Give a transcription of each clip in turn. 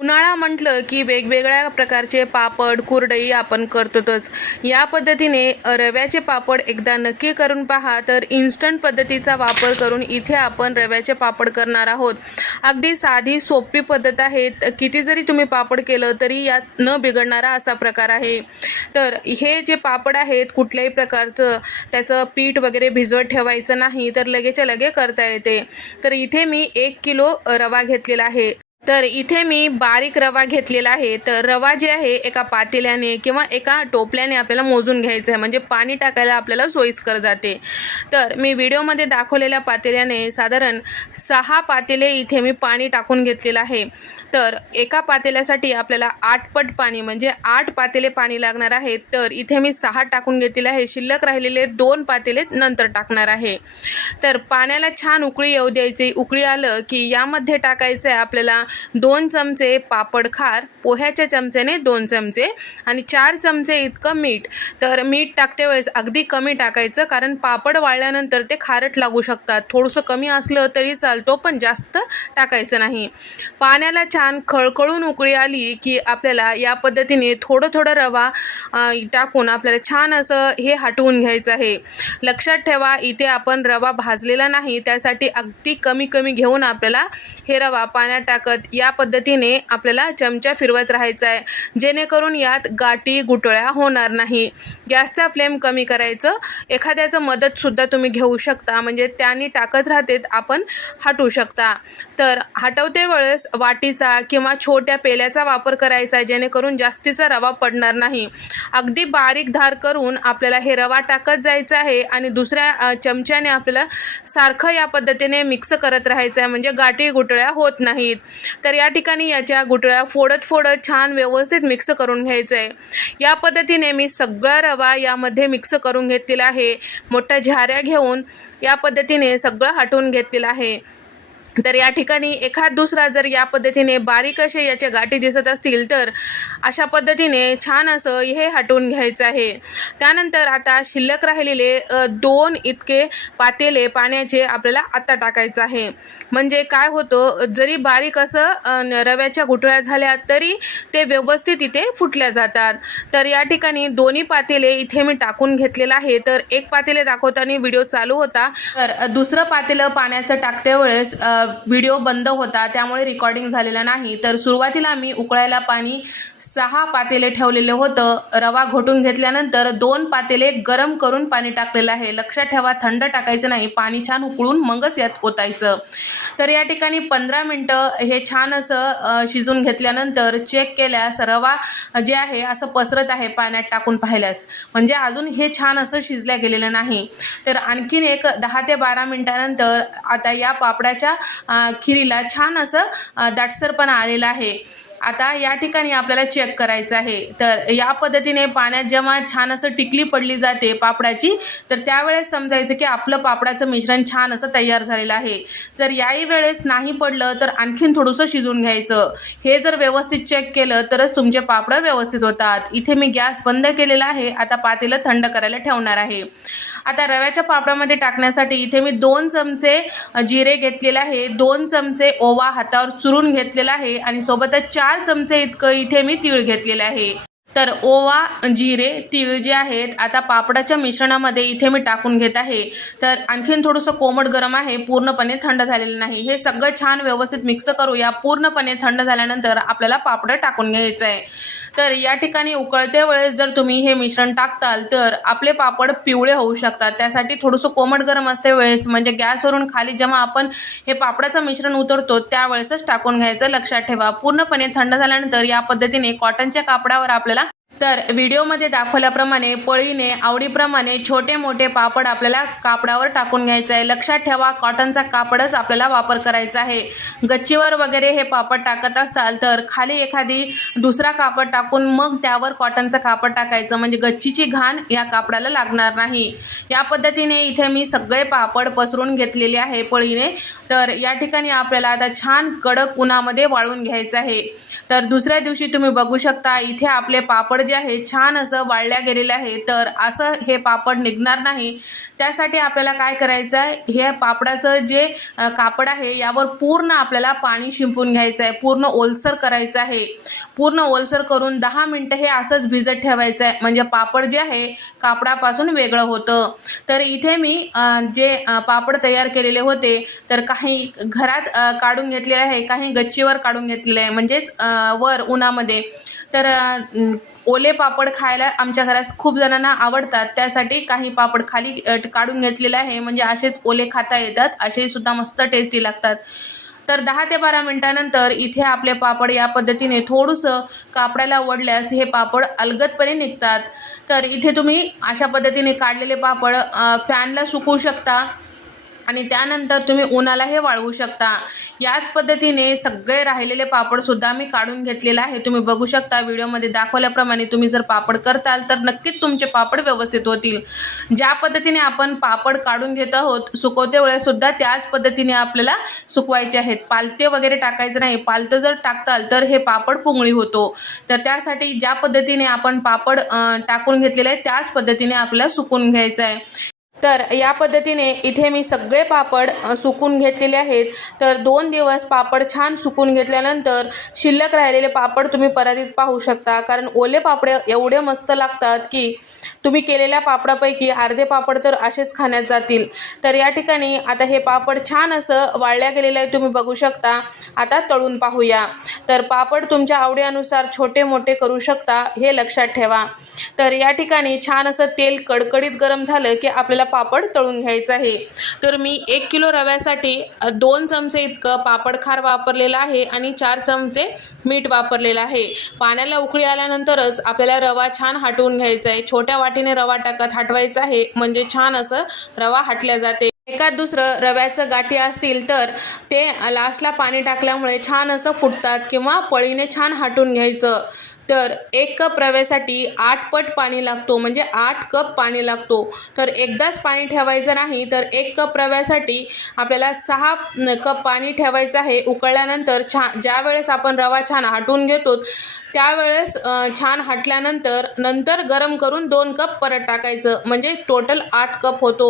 उन्हाळा म्हटलं की वेगवेगळ्या प्रकारचे पापड कुरडई आपण करतोच या पद्धतीने रव्याचे पापड एकदा नक्की करून पहा तर इन्स्टंट पद्धतीचा वापर करून इथे आपण रव्याचे पापड करणार आहोत. अगदी साधी सोपी पद्धत आहे. किती जरी तुम्ही पापड केलं तरी यात न बिघडणारा असा प्रकार आहे. तर हे जे पापड आहेत कुठल्याही प्रकारचं त्याचं पीठ वगैरे भिजवत ठेवायचं नाही तर लगेच्या लगे करता येते. तर इथे मी एक किलो रवा घेतलेला आहे. तर इथे मी बारीक रवा घेतलेला आहे. तर रवा जे आहे एका पातेल्याने किंवा एका टोपल्याने आपल्याला मोजून घ्यायचं आहे. म्हणजे पाणी टाकायला आपल्याला सोयीस्कर जाते. तर मी व्हिडिओमध्ये दाखवलेल्या पातेल्याने साधारण सहा पातेले इथे मी पाणी टाकून घेतलेलं आहे. तर एका पातेल्यासाठी आपल्याला आठपट पाणी म्हणजे आठ पातेले पाणी लागणार आहे. तर इथे मी सहा टाकून घेतलेले आहे. शिल्लक राहिलेले दोन पातेले नंतर टाकणार आहे. तर पाण्याला छान उकळी येऊ द्यायची. उकळी आलं की यामध्ये टाकायचं आहे आपल्याला दोन चमचे पापड खार पोह्याच्या चमचेने दोन चमचे आणि चार चमचे इतकं मीठ. तर मीठ टाकते वेळेस अगदी कमी टाकायचं कारण पापड वाळल्यानंतर ते खारट लागू शकतात. थोडंसं कमी असलं तरी चालतो पण जास्त टाकायचं नाही. पाण्याला छान खळखळून उकळी आली की आपल्याला या पद्धतीने थोडं थोडं रवा टाकून आपल्याला छान असं हे हटवून घ्यायचं आहे. लक्षात ठेवा इथे आपण रवा भाजलेला नाही त्यासाठी अगदी कमी कमी घेऊन आपल्याला हे रवा पाण्यात टाकत या पद्धतीने आपल्याला चमचा फिरवत राहायचा आहे जेणेकरून यात गाठी गुटळ्या होणार नाही. गॅसचा फ्लेम कमी करायचं. एखाद्याचं मदतसुद्धा तुम्ही घेऊ शकता. म्हणजे त्यांनी टाकत राहतेत आपण हटवू शकता. तर हटवते वेळेस वाटीचा किंवा छोट्या पेल्याचा वापर करायचा आहे जेणेकरून जास्तीचा रवा पडणार नाही. अगदी बारीक धार करून आपल्याला हे रवा टाकत जायचं आहे आणि दुसऱ्या चमच्याने आपल्याला सारखं या पद्धतीने मिक्स करत राहायचं आहे म्हणजे गाठी गुटळ्या होत नाहीत. तर या ठिकाणी याच्या गुटळ्या फोडत फोडत छान व्यवस्थित मिक्स करून घ्यायचं आहे या पद्धतीने मी सगळा रवा यामध्ये मिक्स करून घेतलेला आहे. मोठ्या झाऱ्या घेऊन या पद्धतीने सगळं हटवून घेतलेलं आहे. तर या ठिकाणी एखाद दुसरा जर या पद्धतीने बारीक असे याच्या गाठी दिसत असतील तर अशा पद्धतीने छान असं हे हटवून घ्यायचं आहे. त्यानंतर आता शिल्लक राहिलेले दोन इतके पातेले पाण्याचे आपल्याला आता टाकायचं आहे. म्हणजे काय होतं जरी बारीक असं रव्याच्या गुठळ्या झाल्या तरी ते व्यवस्थित इथे फुटल्या जातात. तर या ठिकाणी दोन्ही पातेले इथे मी टाकून घेतलेलं आहे. तर एक पातेले दाखवताना व्हिडिओ चालू होता. तर दुसरं पातेलं पाण्याचं टाकत्या वेळेस व्हिडिओ बंद होता त्यामुळे रेकॉर्डिंग झालेलं नाही. तर सुरुवातीला मी उकळायला पाणी सहा पातेले ठेवलेलं होतं. रवा घोटून घेतल्यानंतर दोन पातेले गरम करून पाणी टाकलेलं आहे. लक्षात ठेवा थंड टाकायचं नाही. पाणी छान उकळून मगच यात ओतायचं. तर या ठिकाणी पंधरा मिनटं हे छान असं शिजून घेतल्यानंतर चेक केल्यास रवा जे आहे असं पसरत आहे पाण्यात टाकून पाहिल्यास. म्हणजे अजून हे छान असं शिजल्या गेलेलं नाही. तर आणखीन एक दहा ते बारा मिनटानंतर आता या पापडाच्या खिरीला छान असं दाटसरपणा आलेला आहे. आता या ठिकाणी आपल्याला चेक करायचं आहे. तर या पद्धतीने पाण्यात जेव्हा छान असं टिकली पडली जाते पापडाची तर त्यावेळेस समजायचं की आपलं पापडाचं मिश्रण छान असं तयार झालेलं आहे. जर याही वेळेस नाही पडलं तर आणखीन थोडंसं शिजून घ्यायचं. हे जर व्यवस्थित चेक केलं तरच तुमचे पापडं व्यवस्थित होतात. इथे मी गॅस बंद केलेला आहे. आता पातेलं थंड करायला ठेवणार आहे. आता रव्याच्या पापडामध्ये टाकण्यासाठी इथे मी दोन चमचे जिरे घेतलेले आहे दोन चमचे ओवा हातावर चुरून घेतलेला आहे आणि सोबतच चार चमचे इतकं इथे मी तीळ घेतलेलं आहे. तर ओवा जिरे तीळ जे आहेत आता पापडाच्या मिश्रणामध्ये इथे मी टाकून घेत आहे. तर आणखीन थोडंसं कोमट गरम आहे पूर्णपणे थंड झालेलं नाही. हे सगळं छान व्यवस्थित मिक्स करूया. पूर्णपणे थंड झाल्यानंतर आपल्याला पापडं टाकून घ्यायचं आहे तर या ठिकाणी उकळत्या वेळेस जर तुम्ही हे मिश्रण टाकताल तर आपले पापड पिवळे होऊ शकतात. त्यासाठी थोडंसं कोमट गरम असते वेळेस म्हणजे गॅसवरून खाली जेव्हा आपण हे पापडाचं मिश्रण उतरतो त्यावेळेसच टाकून घ्यायचं लक्षात ठेवा. पूर्णपणे थंड झाल्यानंतर या पद्धतीने कॉटनच्या कापडावर आपल्याला तर व्हिडिओमध्ये दाखवल्याप्रमाणे पळीने आवडीप्रमाणे छोटे मोठे पापड आपल्याला कापडावर टाकून घ्यायचं आहे. लक्षात ठेवा कॉटनचा कापडच आपल्याला वापर करायचा आहे. गच्चीवर वगैरे हे पापड टाकत असाल तर खाली एखादी दुसरा कापड टाकून मग त्यावर कॉटनचं कापड टाकायचं. म्हणजे गच्चीची घाण या कापडाला लागणार नाही. या पद्धतीने इथे मी सगळे पापड पसरून घेतलेले आहे पळीने. तर या ठिकाणी आपल्याला आता छान कडक उन्हामध्ये वाळून घ्यायचं आहे. तर दुसऱ्या दिवशी तुम्ही बघू शकता इथे आपले पापड जे आहे छान असं वाळल्या गेलेलं आहे तर असं हे पापड निघणार नाही. त्यासाठी आपल्याला काय करायचं आहे? हे पापडाचं जे कापड आहे यावर पूर्ण आपल्याला पाणी शिंपून घ्यायचं आहे पूर्ण ओलसर करायचं आहे. पूर्ण ओलसर करून दहा मिनटं हे असंच भिजत ठेवायचं आहे. म्हणजे पापड जे आहे कापडापासून वेगळं होतं. तर इथे मी जे पापड तयार केलेले होते तर काही घरात काढून घेतलेले आहे काही गच्चीवर काढून घेतलेले आहे. म्हणजेच वर उन्हामध्ये. तर ओले पापड खायला आमच्या घरात खूप जणांना आवडतात. त्यासाठी काही पापड खाली काढून घेतलेले आहे. म्हणजे असेच ओले खाता येतात. असेही सुद्धा मस्त टेस्टी लागतात. तर दहा ते बारा मिनटानंतर इथे आपले पापड या पद्धतीने थोडंसं कापडाला ओढल्यास हे पापड अलगदपणे निघतात. तर इथे तुम्ही अशा पद्धतीने काढलेले पापड फॅनला सुकवू शकता. आणि त्यानंतर तुम्ही उन्हाला हे वाळवू शकता. याच पद्धतीने सगळे राहिलेले पापडसुद्धा मी काढून घेतलेले आहे. तुम्ही बघू शकता व्हिडिओमध्ये दाखवल्याप्रमाणे तुम्ही जर पापड करताल तर नक्कीच तुमचे पापड व्यवस्थित होतील. ज्या पद्धतीने आपण पापड काढून घेत आहोत सुकवते वेळेसुद्धा त्याच पद्धतीने आपल्याला सुकवायचे आहेत. पालते वगैरे टाकायचं नाही. पालतं जर टाकताल तर हे पापड पुंगळी होतो. तर त्यासाठी ज्या पद्धतीने आपण पापड टाकून घेतलेलं आहे त्याच पद्धतीने आपल्याला सुकून घ्यायचं आहे. तर या पद्धतीने इथे मी सगळे पापड सुकून घेतलेले आहेत. तर दोन दिवस पापड छान सुकून घेतल्यानंतर शिल्लक राहिलेले पापड तुम्ही परातीत पाहू शकता. कारण ओले पापड एवढे मस्त लागतात की तुम्ही केलेल्या पापडापैकी अर्धे पापड तर असेच खाण्यात जातील. तर या ठिकाणी आता हे पापड छान असं वाळल्या गेलेलं आहे तुम्ही बघू शकता. आता तळून पाहूया. तर पापड तुमच्या आवडीनुसार छोटे मोठे करू शकता हे लक्षात ठेवा. तर या ठिकाणी छान असं तेल कडकडीत गरम झालं की आपल्याला पापड तळून घ्यायचं आहे. तर मी एक किलो रव्यासाठी दोन चमचे इतकं पापड खार वापरलेलं आहे आणि चार चमचे मीठ वापरलेलं आहे. पाण्याला उकळी आल्यानंतरच आपल्याला रवा छान हटवून घ्यायचा आहे. छोट्या वाटीने रवा टाकत हटवायचा आहे. म्हणजे छान असं रवा हटल्या जाते. एका दुसरं रव्याचं गाठी असतील तर ते लास्टला पाणी टाकल्यामुळे छान असं फुटतात किंवा पळीने छान हटून घ्यायचं. तर एक कप रव्यासाठी आठ पट पाणी लागतो म्हणजे आठ कप पाणी लागतो. तर एकदाच पाणी ठेवायचं नाही तर एक कप रव्यासाठी आपल्याला सहा कप पाणी ठेवायचं आहे. उकळल्यानंतर छा ज्या वेळेस आपण रवा छान हटवून घेतो त्यावेळेस छान हटल्यानंतर नंतर गरम करून दोन कप परत टाकायचं म्हणजे टोटल आठ कप होतो.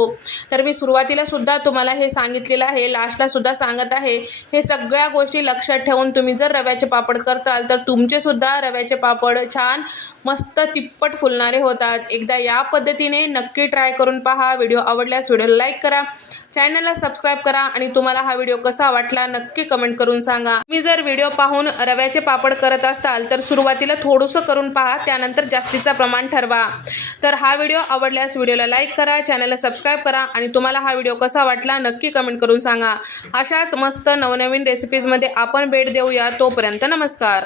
तर मी सुरुवातीला सुद्धा तुम्हाला हे सांगितलेलं आहे लास्टला सुद्धा सांगत आहे. हे सगळ्या गोष्टी लक्षात ठेवून तुम्ही जर रव्याचे पापड करताल तर तुमचे सुद्धा रव्याचे पापड छान मस्त तिप्पट फुलणारे होतात. एकदा या पद्धतीने नक्की ट्राय करून पहा. व्हिडिओ आवडल्यास व्हिडिओला लाईक करा. चॅनलला सबस्क्राईब करा आणि तुम्हाला हा व्हिडिओ कसा वाटला नक्की कमेंट करून सांगा. तुम्ही जर व्हिडिओ पाहून रव्याचे पापड करत असाल तर सुरुवातीला थोडंसं करून पहा. त्यानंतर जास्तीचा प्रमाण ठरवा. तर हा व्हिडिओ आवडल्यास व्हिडिओला लाईक करा चॅनलला सबस्क्राईब करा आणि तुम्हाला हा व्हिडिओ कसा वाटला नक्की कमेंट करून सांगा. अशाच मस्त नवनवीन रेसिपीजमध्ये आपण भेट देऊया. तोपर्यंत नमस्कार.